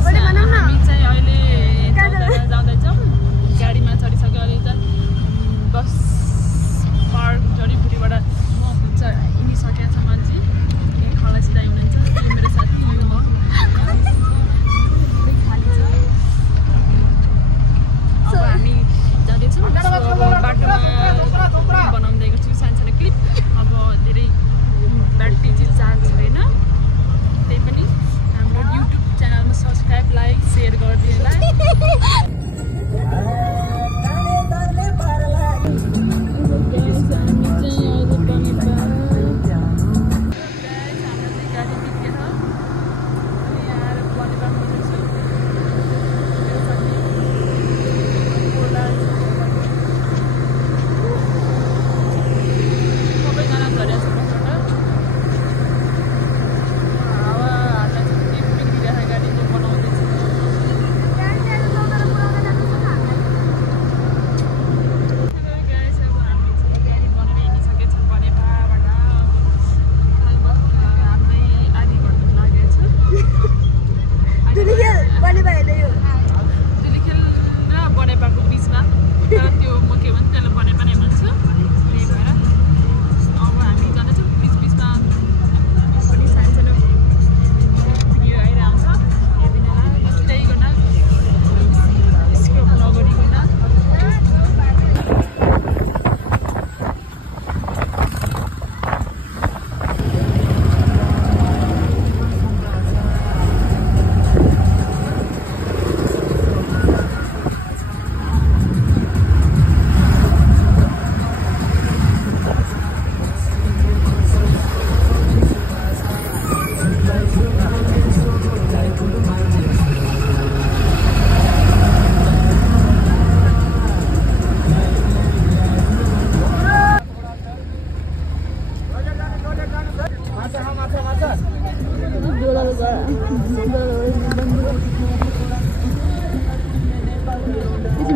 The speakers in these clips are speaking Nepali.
हामी चाहिँ अहिले जाँदैछौँ गाडीमा चढिसक्यो अहिले त बस पार्क जडीबुटीबाट हिँडिसकेका छ मान्छे खलासी दाइ हुनुहुन्छ मेरो साथी यो हो अब हामी जाँदैछौँ बाटोमा बनाउँदै गर्छु सानो क्लिप अब धेरै ब्याट्री चाहिँ चार्ज छैन त्यही पनि हाम्रो युट्युब च्यानलमा सब्सक्राइब लाइक सेयर गरिदिनुलाई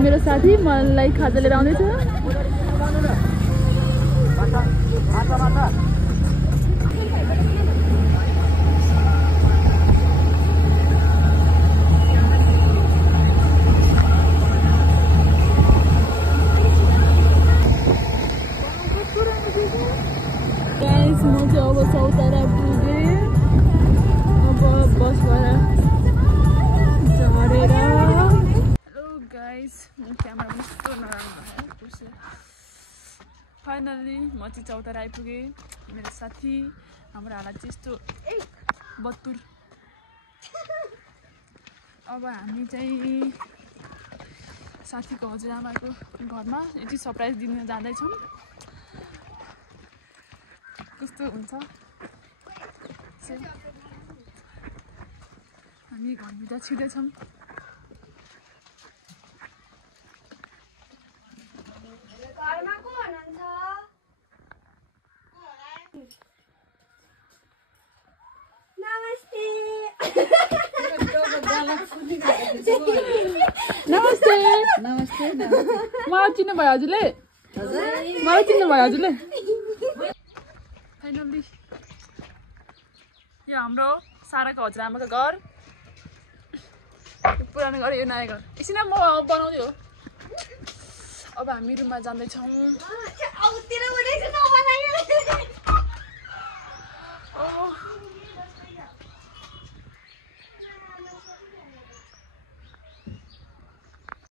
मेरो साथी मलाई खाजा लिएर आउँदैछ गाइस म चाहिँ अब चौतारा पुगेँ अब बसबाट झरेर गाइस क्यामेरा पनि यस्तो नराम्रो भयो फाइनल्ली म चाहिँ चौतारा आइपुगेँ मेरो साथी हाम्रो हालत चाहिँ यस्तो बत्तुर अब हामी चाहिँ साथीको हजुरआमाको घरमा यो चाहिँ सरप्राइज दिन जाँदैछौँ कस्तो हुन्छ हामी घरभित्र छिर्दैछौँ नमस्ते नमस्ते मलाई चिन्नुभयो हजुरले मलाई चिन्नुभयो हजुरले फाइनल्ली यो हाम्रो साराको हजुरआमाको घर पुरानो घर यो नयाँ घर एकछिन म बनाउँदै हो अब हामी रुममा जाँदैछौँ